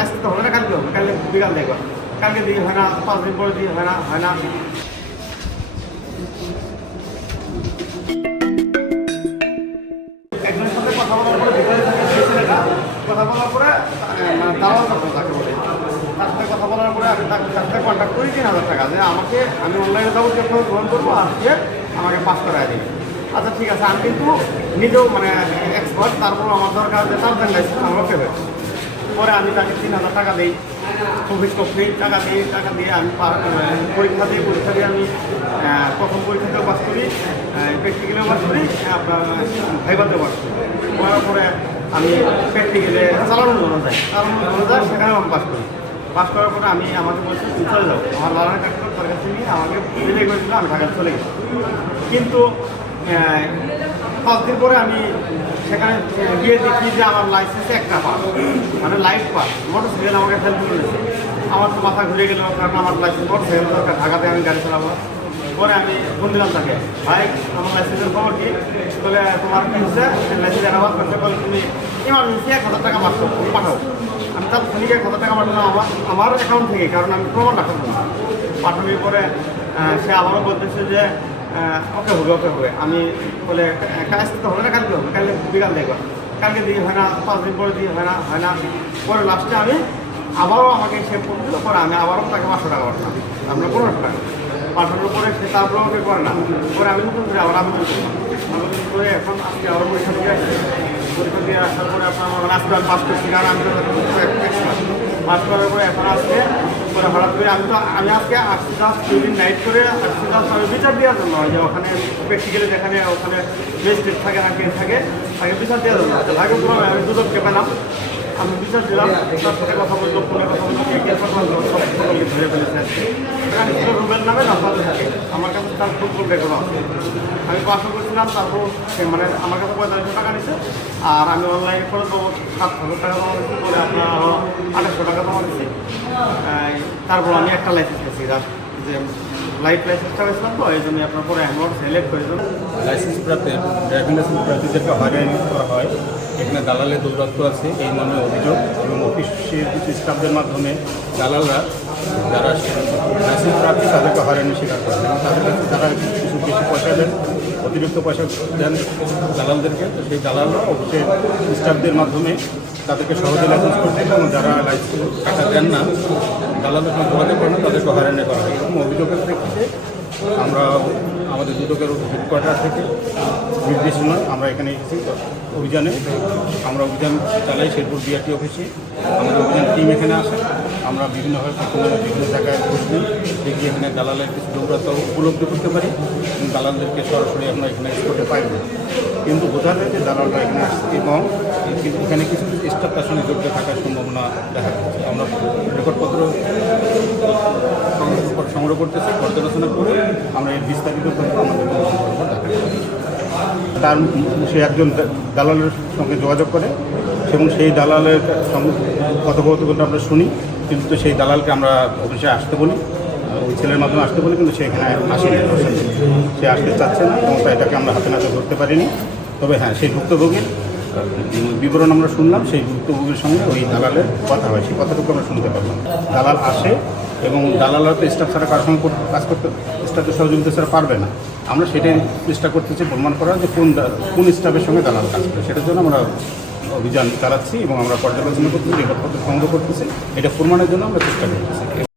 আজকে তো হবে না, কালকে হবে। কালকে বিকাল দেখো কালকে দিয়ে হয় না পাঁচ দিন পরে দিয়ে হয় না। হয় না মানে কথা বলার পরে আমি হাজার টাকা। আমাকে, আমি অনলাইনে যাব করব আমাকে করাই দিবে। আচ্ছা ঠিক আছে, আমি কিন্তু নিজেও মানে এক্সপার্ট তারপর আমার দরকার যে তার লাইসেন্স আমার পেবে পরে আমি তাকে তিন হাজার টাকা দিই অফিস কপি টাকা দিই টাকা দিয়ে আমি পার- পরীক্ষা দিই পরীক্ষা দিয়ে আমি প্রথম পরীক্ষাতেও পাস করি প্র্যাকটিক্যালেও পাস করি আপনার ভাইবাতেও পাস করি। করার পরে আমি প্র্যাকটিক্যালে চালানোর জন্য যাই চালানোর জন্য যাই সেখানেও আমি পাস করি। পাস করার পরে আমি আমাকে বলছি তুমি চলে যাও। আমার লালার কাছে তার কাছে নিয়ে আমাকে ডিলে করেছিল আমি ঢাকায় চলে গেছি। কিন্তু পাঁচ দিন পরে আমি সেখানে গিয়ে দেখি যে আমার লাইসেন্সে একটা পাস। মানে লাইফ পাস। মোটর সাইকেল আমাকে হেল্প করেছে। আমার তো মাথা ঘুরে গেল, কারণ আমার লাইসেন্স মোটর সাইকেল দরকার। ঢাকাতে আমি গাড়ি চালাবো। পরে আমি ফোন দিলাম তাকে, ভাই, আমার লাইসেন্সের খবর কি? বলে, তোমার কি হচ্ছে লাইসেন্স করতে বলে তুমি ইমার্জেন্সি এক হাজার টাকা পাঠাও পাঠাও। আমি তার ফোনিকে এক হাজার টাকা পাঠালাম আমার আমার অ্যাকাউন্ট থেকে, কারণ আমি প্রমাণ রাখাবো না। পাঠানোর পরে সে আবারও বলতেছে যে ওকে হবে ওকে হবে। আমি বলে কাজ তো হবে না, কালকে হবে, কালকে বিকাল দেখো কালকে দিয়ে হয় না পাঁচ দিন পরে দিয়ে হয় না হয় না পরে লাস্টে আমি আবারও আমাকে সে ফোন দিল পরে আমি আবারও তাকে পাঁচশো টাকা পাঠালাম আমরা পনেরোশো টাকা। পাঠানোর পরে সে তারপরে আমাকে করে না। পরে আমি নতুন করে আবার আমি করে এখন আজকে আবার পরীক্ষা দিয়ে আসছি পরীক্ষা দিয়ে আসার পরে আপনার আমার আজকে পাস করছি কারণ আমি তো পাস করার পরে এখন আজকে করে করে আমি তো আমি আজকে আসছি দাস দুদিন নাইট করে আসছি দাস আমি বিচার দেওয়ার জন্য। যে ওখানে প্র্যাকটিক্যালি যেখানে ওখানে ম্যাজিস্ট্রেট থাকে না কে থাকে, তাকে বিচার দেওয়ার জন্য। তো ভাগ্য ক্রমে আমি পেলাম। আমি বিচার দিলাম। তার সাথে কথা বলল, ফোনে কথা বলল। ধরে ফেলেছে আজকে এখানে ছিল রুবেল নামে নাফাতে থাকে আমার কাছে তার ফুটবল রেকর্ড আছে। আমি পাঁচশো করছিলাম, তারপর সে মানে আমার কাছে পঁয়তাল্লিশশো টাকা নিচ্ছে আর আমি অনলাইনে করে দেবো সাত হাজার টাকা জমা দিচ্ছি পরে আপনার আঠাশশো টাকা জমা দিচ্ছি তারপর আমি একটা লাইসেন্স পেয়েছি যে লাইফ লাইসেন্সটা পেয়েছিলাম তো, এই জন্য আপনার পরে অ্যামাউন্ট সিলেক্ট করে দিলাম। লাইসেন্স প্রাপ্তের ড্রাইভিং লাইসেন্স প্রার্থীদেরকে হয়রানি করা হয়। এখানে দালালের দৌরাত্ম আছে, এই মর্মে অভিযোগ, এবং অফিসের কিছু স্টাফদের মাধ্যমে দালালরা, যারা লাইসেন্স প্রার্থী তাদেরকে হয়রানির শিকার করে এবং তাদের কাছে তারা কিছু বেশি পয়সা দেন অতিরিক্ত পয়সা দেন দালালদেরকে, তো সেই দালালরা অবশ্যই স্টাফদের মাধ্যমে তাদেরকে সহজে লাইসেন্স করতে এবং যারা লাইসেন্স টাকা দেন না দালালদের সঙ্গে যোগাযোগ করে না তাদেরকে হয়রানি করা হয়। এবং অভিযোগের প্রেক্ষিতে আমরা আমাদের দুদকের হেডকোয়ার্টার থেকে নির্দেশনা আমরা এখানে এসেছি অভিযানে। আমরা অভিযান চালাই শেরপুর বিআরটি অফিসে আমাদের অভিযান টিম এখানে আসে। আমরা বিভিন্নভাবে বিভিন্ন জায়গায় খোঁজ নিই দেখি এখানে দালালের কিছু দৌরাত্ম উপলব্ধি করতে পারি দালালদেরকে সরাসরি আমরা এখানে করতে পারি না কিন্তু বোঝা যায় যে দালালরা এখানে আসছে এবং এখানে কিছু স্টাফ তার সঙ্গে জড়িত থাকার সম্ভাবনা দেখা যাচ্ছে আমরা রেকর্ডপত্র সংগ্রহ করতেছি, পর্যালোচনা করে আমরা এর বিস্তারিত করে আমাদের তার সে একজন দালালের সঙ্গে যোগাযোগ করে এবং সেই দালালের সঙ্গে কথোপকথনটা আমরা শুনি কিন্তু সেই দালালকে আমরা অফিসে আসতে বলি ওই ছেলের মাধ্যমে আসতে বলি কিন্তু সে এখানে আসেনি। সে আসতে চাচ্ছে না এবং এটাকে আমরা হাতে নাতে ধরতে পারিনি। তবে হ্যাঁ সেই ভুক্তভোগীর উম, বিবরণ আমরা শুনলাম, সেই ভুক্তভোগীর সঙ্গে ওই দালালের কথা হয়, সেই কথাটুকু আমরা শুনতে পারলাম। দালাল আসে এবং দালালরা তো স্টাফ ছাড়া কার সঙ্গে কাজ করতে স্টাফের সহযোগিতা ছাড়া পারবে না। আমরা সেটাই চেষ্টা করতেছি প্রমাণ করার যে কোন কোন স্টাফের সঙ্গে দালাল কাজ করে। সেটার জন্য আমরা অভিযান চালাচ্ছি এবং আমরা পর্যালোচনা করতেছি রেকর্ডপত্র সংগ্রহ করতেছি। এটা প্রমাণের জন্য আমরা চেষ্টা করতেছি।